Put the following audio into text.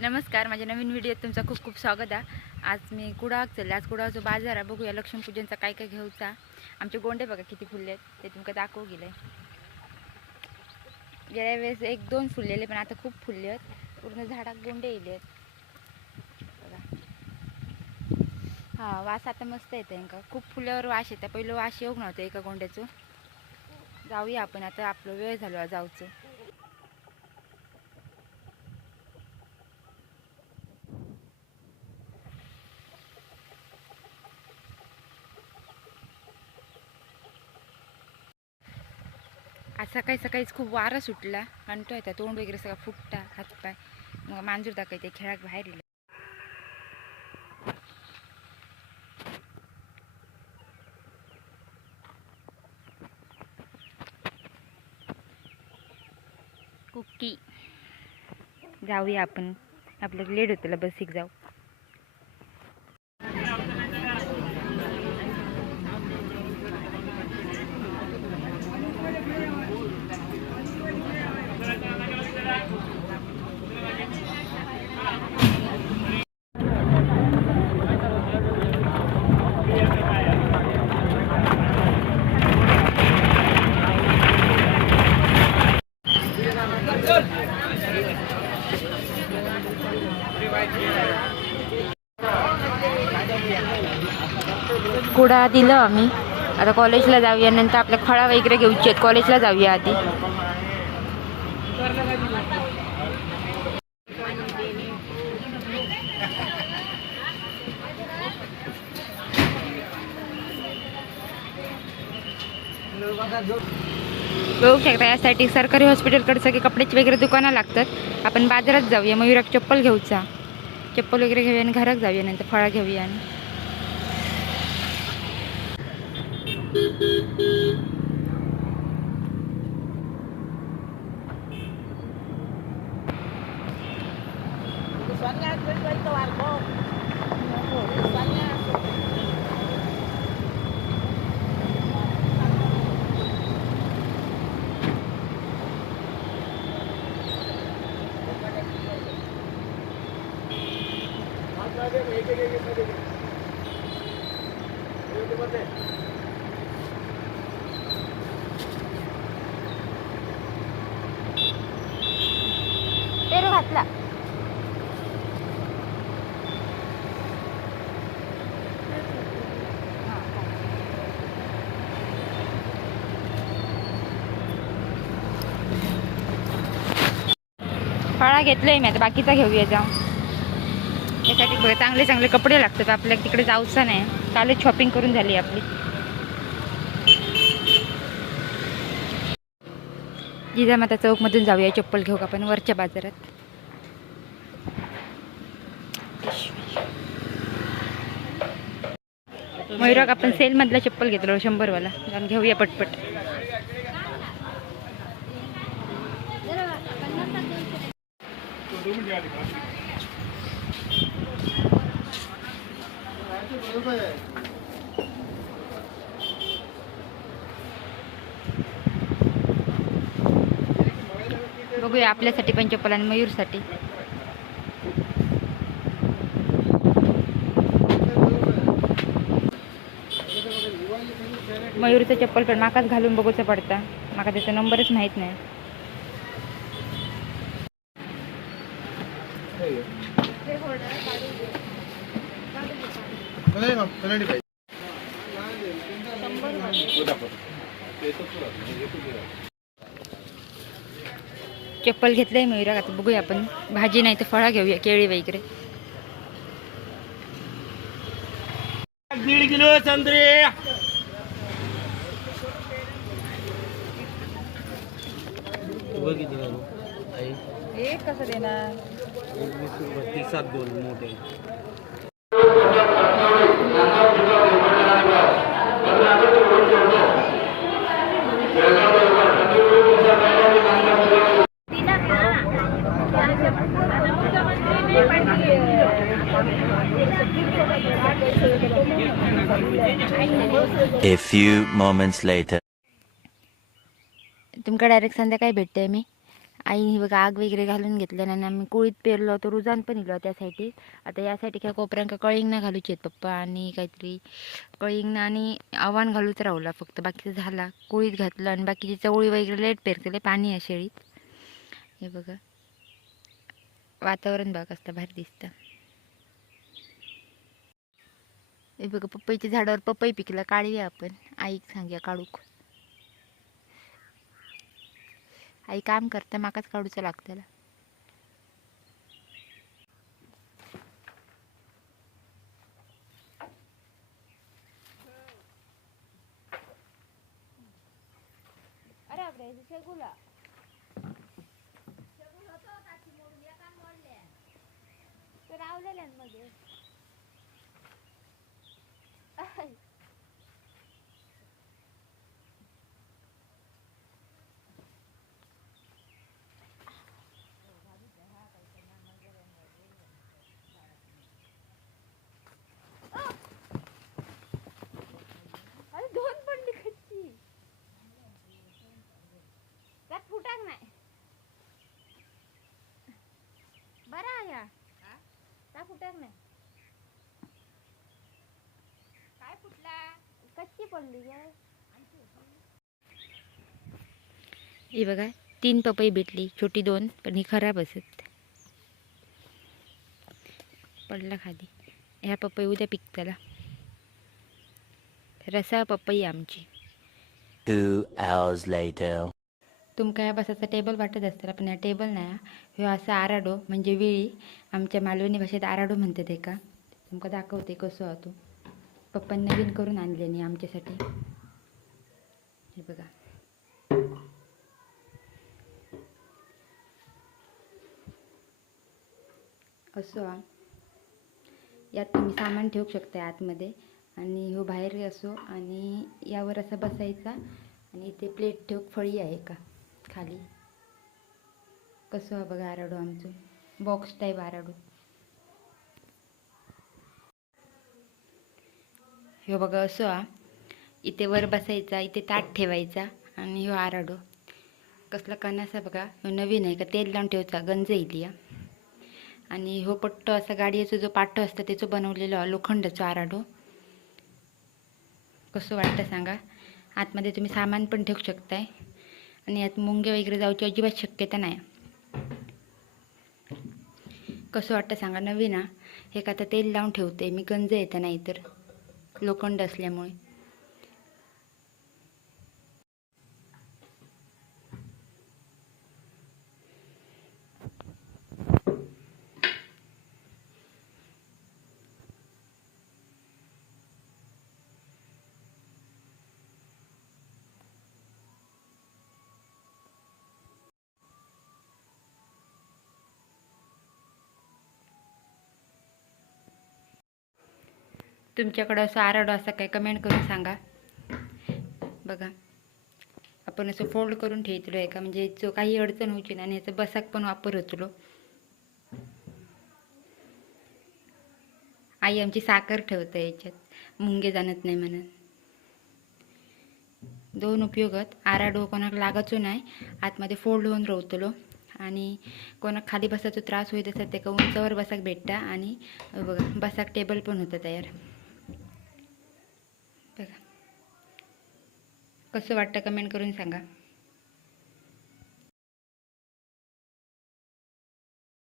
नमस्कार माझ्या नवीन व्हिडिओत तुमचं खूप खूप स्वागत आहे. आज मी कुडाळ चालले. आज कुडाळचा बाजार आहे. बघूया लक्ष्मीपूजनचा काय काय घेऊचा. आमचे गोंडे बघा किती फुलले आहेत. ते तुमका दाखवू गेले? गेल्या वेळेस एक दोन फुललेले पण आता खूप फुलले आहेत. पूर्ण झाडात गोंडे येले आहेत. बघा. हा वास आता मस्त येते यांका खूप फुल्यावर वास येतं पहिलं वास येऊ नव्हतं एका गोंड्याचं. जाऊया आपण. आता आपलं वेळ झालो जाऊचं. सकाळी सकाळीच खूप वारा सुटला. कंटो येतात तोंड वगैरे सगळं फुटता हातपाय. मग मांजूर दाखवते खेळात बाहेर येईल कुकी. जाऊया आपण. आपलं लेट होतं बसीक जाऊ. कुडा दिलं आम्ही. आता कॉलेजला जाऊया नंतर आपल्या फळा वगैरे घेऊची आहेत कॉलेजला जाऊया आधी. बघू शकता यासाठी सरकारी हॉस्पिटलकडे सगळे कपड्याची वगैरे दुकानं लागतात. आपण बाजारात जाऊया मयुराक चप्पल घेऊचा. चप्पल वगैरे घेऊया आणि घरात जाऊया नंतर फळा घेऊया आणि पेरू घातला. फळा घेतलंय मी आता बाकीचा घेऊया जाऊन. त्यासाठी बघा चांगले चांगले कपडे लागतात. आपल्याला तिकडे जाऊचं नाही. कालच शॉपिंग करून झाली आपली. जिजामाता चौकमधून जाऊया. चप्पल घेऊ का आपण? वरच्या बाजारात. मयुराक आपण सेलमधला चप्पल घेतलो शंभरवाला. जाऊन घेऊया पटपट. बघूया आपल्यासाठी पण चप्पल आणि मयूरसाठी. मयूरचं चप्पल पण माकाच घालून बघूचं पडता. माका त्याचा नंबरच माहीत नाही. चप्पल घेतलंय मयुराक आता बघूया आपण. भाजी नाही तर फळा घेऊया केळी वगैरे. दीड किलो संत्रे. एक कसं देणार? तिसात दोन मोठे A few moments later. तुमका डायरेक्ट संध्याकाळी भेटते मी. आईने बघा आग वगैरे घालून घेतलं आणि आम्ही कुळीत पेरलो तर रुजान पण इलो त्यासाठी. आता यासाठी काय कोपऱ्यांका कळिंग ना घालूचे आहेत पप्पा आणि काहीतरी. कळिंगना आणि आव्हान घालूच राहुला फक्त. बाकीचं झाला कुळीत घातलं आणि बाकीची चवळी वगैरे लेट पेरतले पाणी आहे शेळीत. हे बघा. वातावरण बघा कसं भारी दिसतं. हे बघा पपईच्या झाडावर पपई पिकला काढूया आपण. आईक सांगूया काढूक आई काम करता माकाच काढूचं लागतं अरे आपल्या शेगुला रावलेल्यांमध्ये अरे दोन पडली कच्ची त्यात फुटाक नाही बरा आहे या त्या फुटाक नाही. काय फुटला? कच्ची पडली ही बघा तीन पपई भेटली छोटी दोन पण ही खराब असत. पडला खाली. ह्या पपई उद्या पिकतला रसा पपई आमची. Two hours later. तुमका ह्या बसाचा टेबल वाटत असताना पण ह्या टेबल नाही ह्यो असा आराडो म्हणजे विळी आमच्या मालवणी भाषेत आराडो म्हणतात एका तुमका दाखवते कसं हा तो. पप्पांनी नवीन करून आणले नाही आमच्यासाठी. हे बघा. असो हा. यात तुम्ही सामान ठेवू शकता आतमध्ये आणि ह्यो बाहेर असो आणि यावर असा बसायचा आणि इथे प्लेट ठेव फळी आहे का? खाली. कसं हा बघा आराडू आमचं? बॉक्स टाईप आराडू. ह्यो बघा असो हा. इथे वर बसायचा इथे ताट ठेवायचा आणि ह्यो आराडू. कसला कणासा बघा ह्यो नवीन आहे का? तेल लावून ठेवचा गंज येईल या. आणि हो पट्टो असा गाडीचा जो पाट्टो असतं त्याचं बनवलेलं हा लोखंडाचं आराडो. कसं वाटतं सांगा? आतमध्ये तुम्ही सामान पण ठेवू शकताय. आणि यात मुंगे वगैरे जाऊची अजिबात शक्यता नाही. कसं वाटतं सांगा नवीन हा? हे का आता तेल लावून ठेवते मी गंज येतं नाही तर लोखंड असल्यामुळे. तुमच्याकडं असं आराडो असा काय कमेंट करून सांगा. बघा. आपण असं फोल्ड करून ठेवतो आहे का? म्हणजे जो काही अडचण होती ना आणि याचा बसाक पण वापर होतो आई आमची साखर ठेवतं याच्यात. मुंगे जाणत नाही म्हणून. दोन उपयोगात. आराडो कोणाक लागायचो नाही. आतमध्ये फोल्ड होऊन रोवतलो. आणि कोणाक खाली बसाचो त्रास होईत असत ते उंचावर बसाक भेटता. आणि बघा बसाक टेबल पण होतं तयार. कसं वाटतं कमेंट करून सांगा.